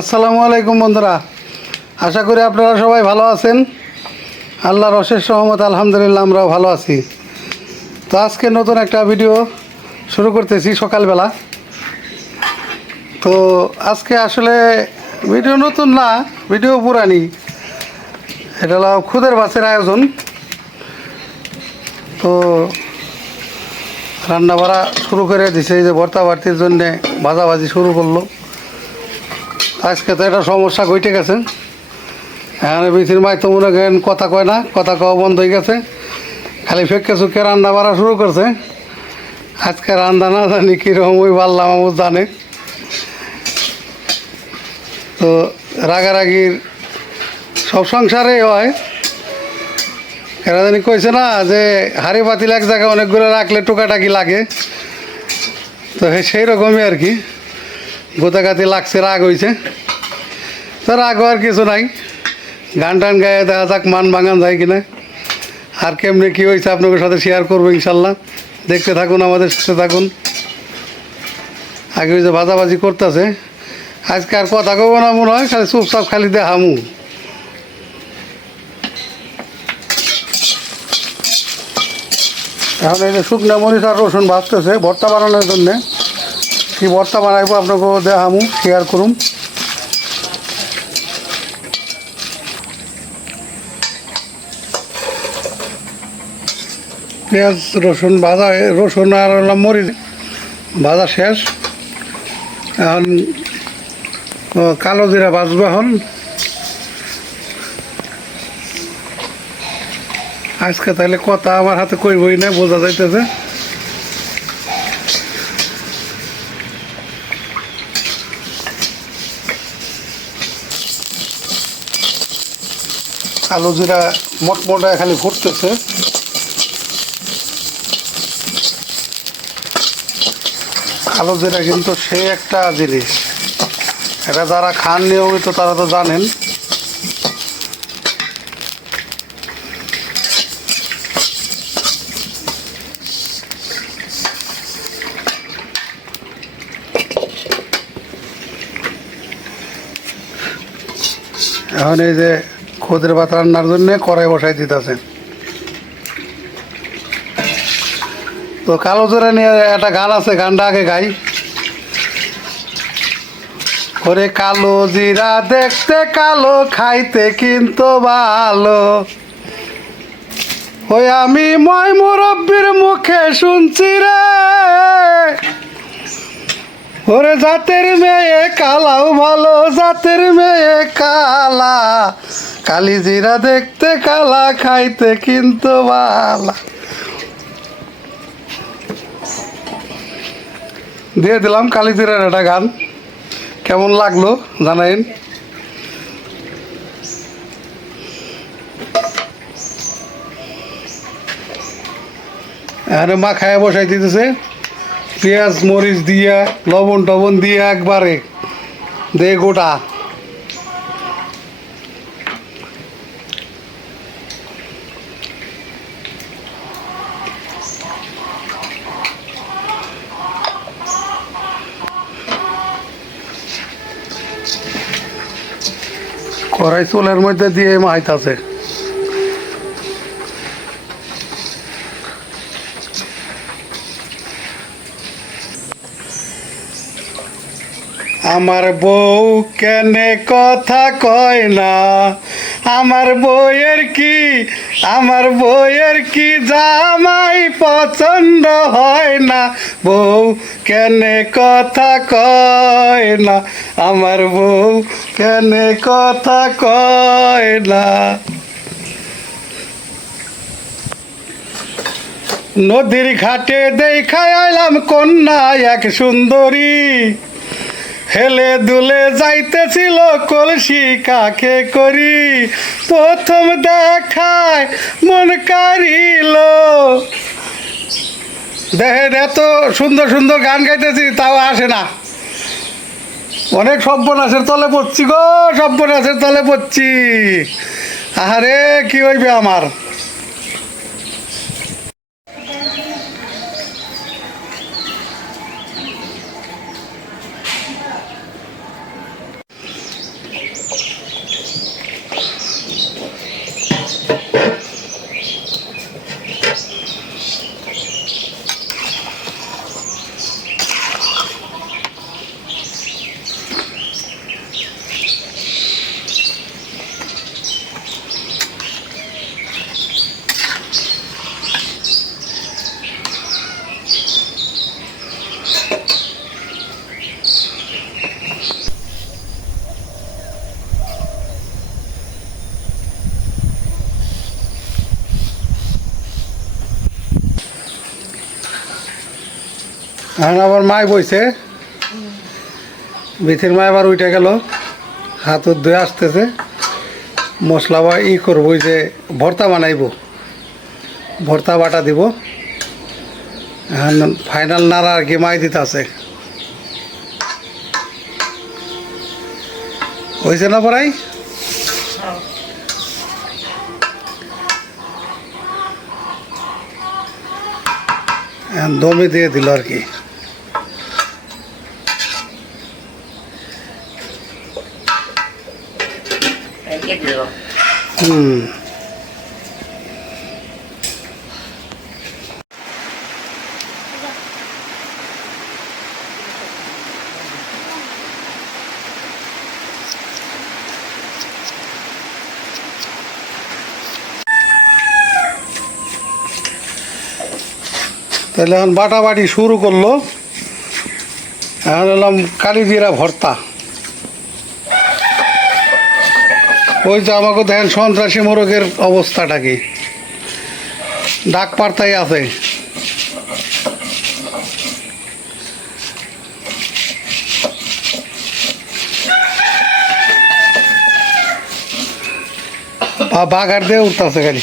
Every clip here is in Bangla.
আসসালামু আলাইকুম বন্ধুরা। আশা করি আপনারা সবাই ভালো আছেন। আল্লাহর অশেষ সহমত আলহামদুলিল্লাহ আমরাও ভালো আছি। তো আজকে নতুন একটা ভিডিও শুরু করতেছি সকালবেলা। তো আজকে আসলে ভিডিও নতুন না, ভিডিও পুরানি। এটা হলো খুদের বাসের আয়োজন। তো রান্না বাড়া শুরু করে দিছে, এই যে ভর্তা বাড়তির জন্যে ভাজাভাজি শুরু করল। আজকে তো একটা সমস্যা ঘটে গেছে। এখানে বিচির মাই তো মনে করেন কথা কয় না, কথা কওয়া বন্ধ হয়ে গেছে। খালি ফেঁকে চুকে রান্না বাড়া শুরু করছে। আজকে রান্না না জানি কীরকম ওই পারলাম আমার জানে। তো রাগারাগির সব সংসারে হয়। এরা জানি কইছে না যে হাড়ি পাতিল এক জায়গায় অনেকগুলো রাখলে টুকাটাকি লাগে। তো সেই রকমই আর কি। গোতাগাতি লাগছে, রাগ হয়েছে তো রাগ আর কিছু নাই। গান টান গায়ে দেখা যাক, মান ভাঙান যায় কিনা। আর কেমনি কী হয়েছে আপনাদের সাথে শেয়ার করব ইনশাল্লাহ। দেখতে থাকুন, আমাদের সাথে থাকুন। আগে ওই যে ভাজাভাজি করতেছে। আজকে আর কথা কব না মনে হয়, খালি চুপচাপ খালি দেখামু। এখন এই যে শুকনা মরিচ আর রসুন ভাজতেছে, ভর্তা বানানোর জন্যে। কি ভর্তা বানাইবো আপনাকে দেখামু শেয়ার করুম। পেঁয়াজ, রসুন ভাজা রসুন আর হলো মরিচ, ভাজা শেষ। এখন কালো জিরা ভাজবো এখন। আজকে তাহলে কথা আমার হাতে কইবই না, বোঝা যাইতেছে। কালো জিরা মোটমোটায় খালি ফুটতেছে। কালো জিরা কিন্তু সে একটা জিনিস। এটা যারা খান নিয়মিত তারা তো জানেন। এখন এই যে খোদের ভাত রান্নার জন্য কড়াই বসাই দিতেছে। তো কালো জোরে নিয়ে একটা গান আছে, গানটা আগে গাই। ওরে কালো জিরা দেখতে কালো, খাইতে কিন্তু ভালো। ওই আমি ময় মুরব্বীর মুখে শুনছি রে। ওরে জাতের মেয়ে কালাও ভালো, জাতের মেয়ে কালা। কালি জিরা দেখতে, কালা খাইতে কিন্তু ভালা দিয়ে দিলাম কালি জিরার একটা গান। কেমন লাগল জানাইন? এখানে মা খায় বসাই দিতেছে। পেঁয়াজ, মরিচ দিয়া, লবণ টবণ দিয়ে একবারে। দে গোটা। কড়াই চুলের মধ্যে দিয়ে মাইতাছে আমার বউ কেনে কথা কয় না আমার বইয়ের কি, আমার বইয়ের কি জামাই পছন্দ হয় না? বউ কেনে কথা কয় না? আমার বউ কেনে কথা কয় না? নদীর ঘাটে দেখায় আইলাম কন্যা এক সুন্দরী। হেলে দুলে যাইতেছিল কলসি কাকে করি? প্রথম দেখায় মন কারিল দেখেন এত সুন্দর সুন্দর গান গাইতেছি, তাও আসে না। অনেক সব্যনাশের তলে পড়ছি গো সব্যনাশের তলে পড়ছি। আহারে, কি হইবে আমার? এখন আবার মায় বইছে। বিথির মা আবার উঠে গেল। হাত ধুয়ে আসতেছে। মশলা বা ই করব যে ভর্তা বানাইব। ভর্তা বাটা দিব। এখন ফাইনাল নাড়া আর কি মাই দিতে আছে হয়েছে না পড়াই? দমে দিয়ে দিল আর কি। হুম তাহলে এখন বাটাবাটি শুরু করল। এখন এলাম কালিজিরা ভর্তা। ওই যে আমাকে দেখেন সন্ত্রাসী মোরগের অবস্থাটা কি? ডাক পার্তাই আছে। বা- বাগার দিয়ে উঠতেছে এখন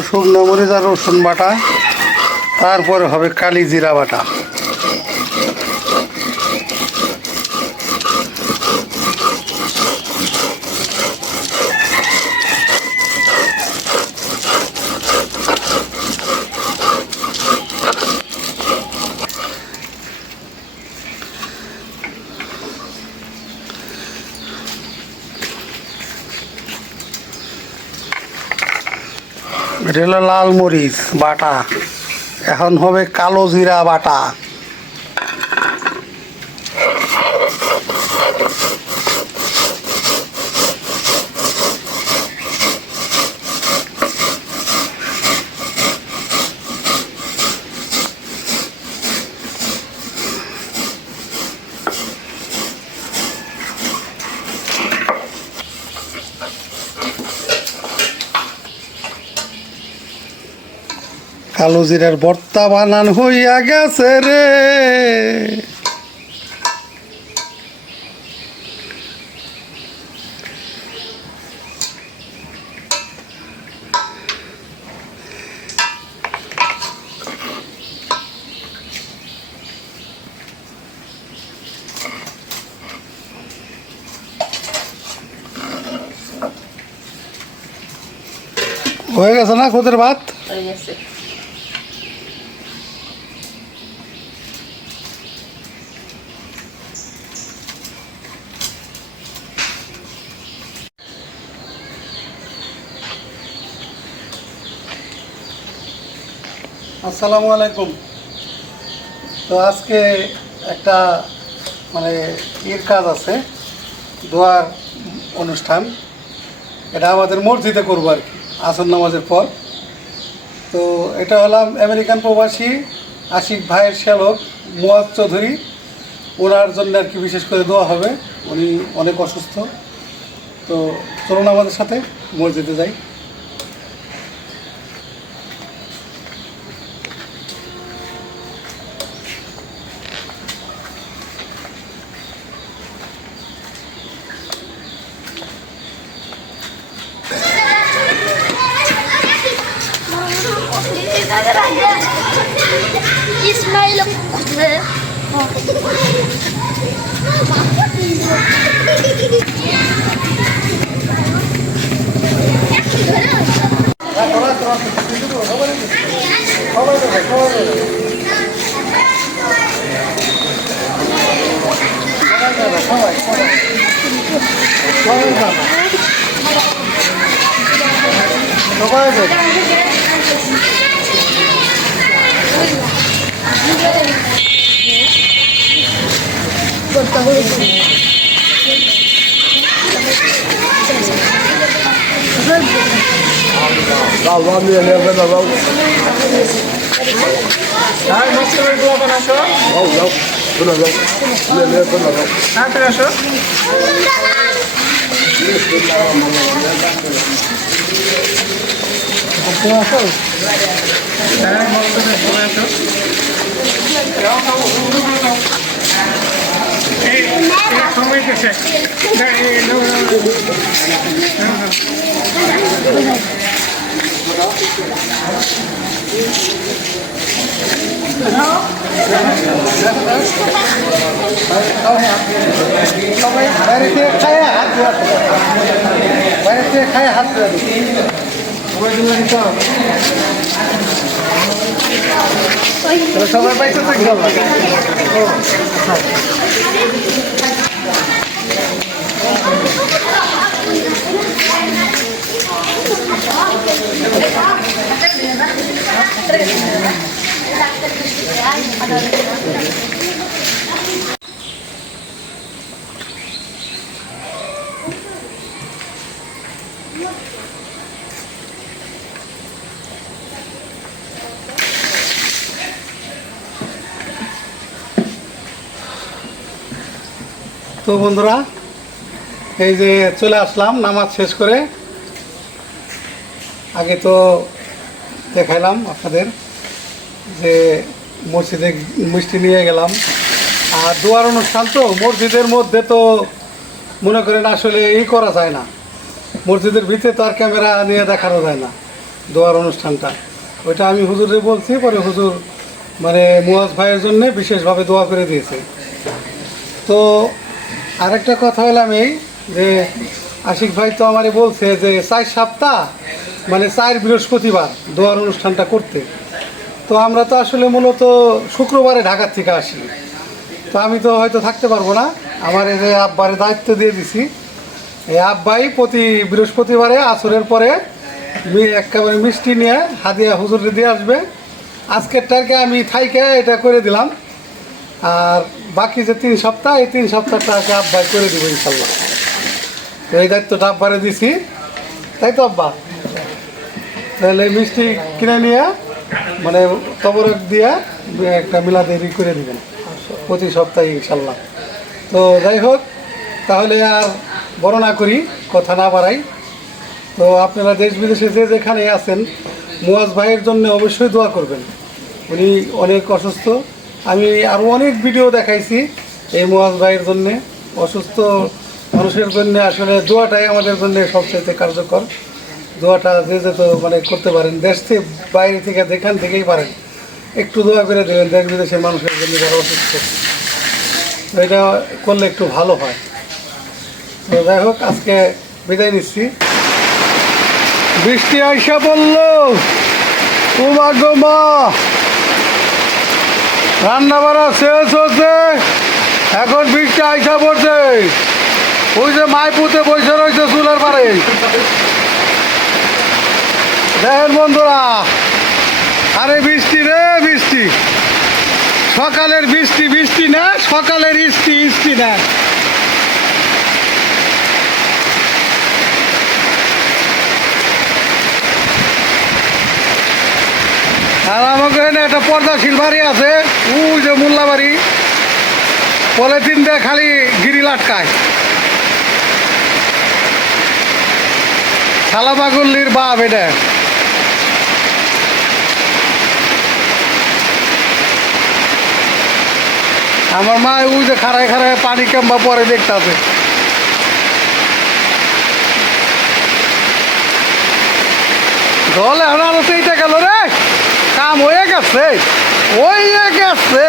শুকনো মরিচ আর রসুন বাটা। তারপরে হবে কালি জিরা বাটা এটা হলো লাল মরিচ বাটা। এখন হবে কালো জিরা বাটা। কালো জিরার ভর্তা বানান হইয়া গেছে রে। হয়ে গেছে না খোদের ভাত? হয়ে গেছে। আসসালামু আলাইকুম। তো আজকে একটা মানে ইর কাজ আছে, দোয়ার অনুষ্ঠান। এটা আমাদের মসজিদে করব আর কি, আসর নামাজের পর। তো এটা হলাম আমেরিকান প্রবাসী আশিক ভাইয়ের শ্যালক মুয়াদ চৌধুরী। ওনার জন্য আর কি বিশেষ করে দোয়া হবে, উনি অনেক অসুস্থ। তো চলুন আমাদের সাথে মসজিদে যাই। সবাই Allah'ım diye nereden alalım? Ha nasıl bir kulağa bana şu? Al al. Buna al. Ne ne buna al. Ne yapıyorsun şu? Kulağa al. Ha nasıl bir kulağa şu? Ya tamam. থেকে খায় হাত দিতে হবে তাহলে সবাই পাইছে তো ইনশাল্লাহ তো বন্ধুরা, এই যে চলে আসলাম, নামাজ শেষ করে। আগে তো দেখাইলাম আপনাদের যে মসজিদে মিষ্টি নিয়ে গেলাম। আর দোয়ার অনুষ্ঠান তো, মসজিদের মধ্যে তো মনে করেন আসলে ই করা যায় না। মসজিদের ভিতরে তো আর ক্যামেরা নিয়ে দেখানো যায় না, দোয়ার অনুষ্ঠানটা। ওইটা আমি হুজুরে বলছি, পরে হুজুর মানে মুয়াজ ভাইয়ের জন্যে বিশেষভাবে দোয়া করে দিয়েছে। তো আরেকটা কথা হলাম এই যে আশিক ভাই তো আমারে বলছে যে চার সপ্তাহ মানে চার বৃহস্পতিবার দোয়ার অনুষ্ঠানটা করতে। তো আমরা তো আসলে মূলত শুক্রবারে ঢাকার থেকে আসি। তো আমি তো হয়তো থাকতে পারব না। আমার এই যে আব্বারে দায়িত্ব দিয়ে দিছি। এই আব্বাই প্রতি বৃহস্পতিবারে আসরের পরে একেবারে মিষ্টি নিয়ে হাদিয়া হুজুরে দিয়ে আসবে। আজকের টার্কে আমি থাইকে এটা করে দিলাম। আর বাকি যে তিন সপ্তাহ, এই তিন সপ্তাহটা আগে আব্বাই করে দিব ইনশাল্লাহ। তো এই দায়িত্বটা আব্বারে দিছি। তাই তো আব্বা? তাহলে মিষ্টি কিনে নিয়ে মানে তবরক দিয়ে একটা মিলাদেরি করে দিবেন। প্রতি সপ্তাহে ইনশাল্লাহ। তো যাই হোক, তাহলে আর বড় না করি, কথা না বাড়াই। তো আপনারা দেশ বিদেশে যে যেখানে আছেন মুয়াজ ভাইয়ের জন্য অবশ্যই দোয়া করবেন। উনি অনেক অসুস্থ। আমি আরও অনেক ভিডিও দেখাইছি এই মুয়াজ ভাইয়ের জন্যে। অসুস্থ মানুষের জন্য আসলে দোয়াটাই আমাদের জন্য সবচেয়ে কার্যকর। দোয়াটা যে যেত মানে করতে পারেন, দেশ থেকে বাইরে থেকে যেখান থেকেই পারেন, একটু দোয়া করে দেবেন, দেশ বিদেশের মানুষের জন্য যারা অসুস্থ। এটা করলে একটু ভালো হয়। তো যাই হোক, আজকে বিদায় নিচ্ছি। বৃষ্টি আইসা বলল ও মা গো মা! রান্না বাড়া শেষ হচ্ছে। এখন বৃষ্টি আইসা পড়ছে। ওই যে মাই পুঁতে বসে রয়েছে চুলার পারে দেখেন বন্ধুরা, আরে বৃষ্টি রে বৃষ্টি। সকালের বৃষ্টি বৃষ্টি না, সকালের ইস্তি ইস্তি না। আর আমাকে একটা পর্দাশীল বাড়ি আছে। ওই যে মোল্লা বাড়ি পলিথিন দিয়ে খালি গিরি লাটকায় শালাবাগুল্লির বাপ এটা। আমার মা ওই যে খাড়ায় খাড়ায় পানি কেমবা পরে দেখতে আছে জল এখন আলো তো এইটা গেল রে। কাম হয়ে গেছে হয়ে গেছে।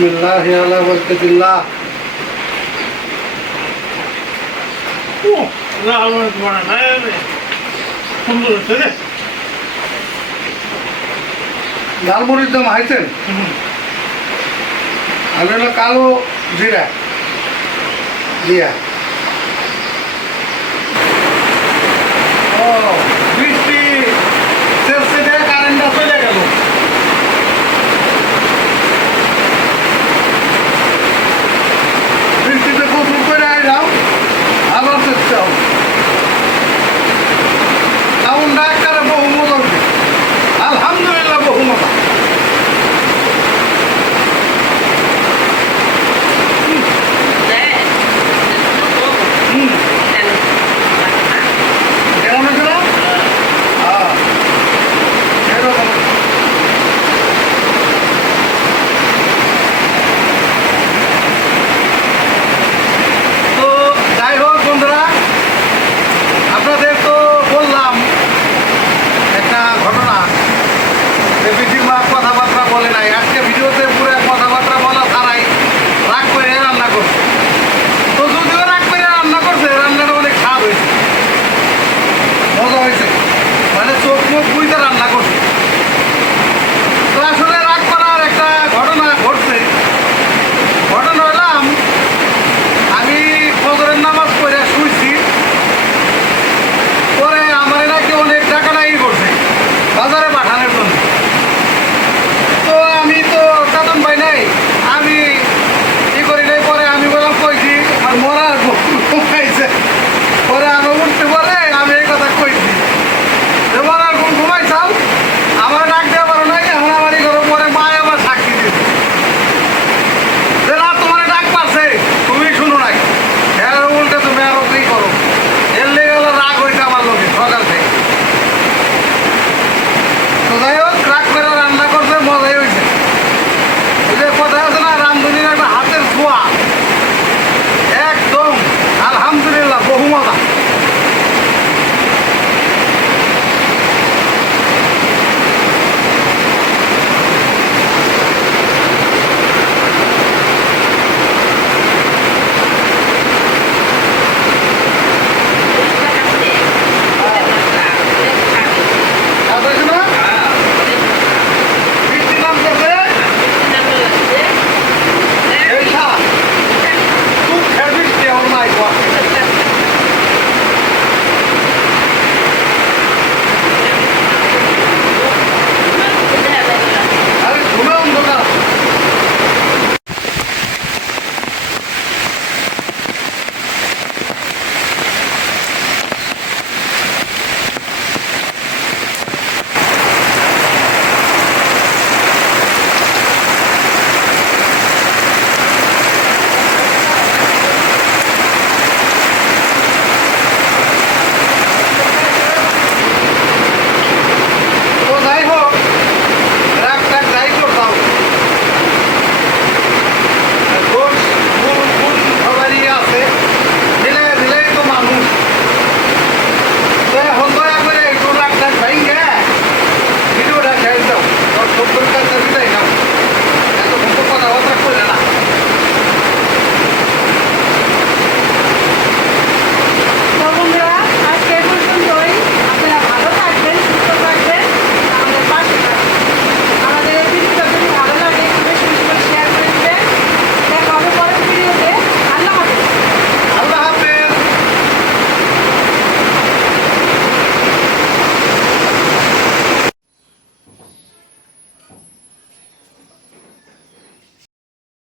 বিসমিল্লাহ আলা বরকতিল্লাহ সুন্দর হচ্ছে রে। ঝালমুড়ির দাম হাইতেন। আর কালো জিরা। জিয়া So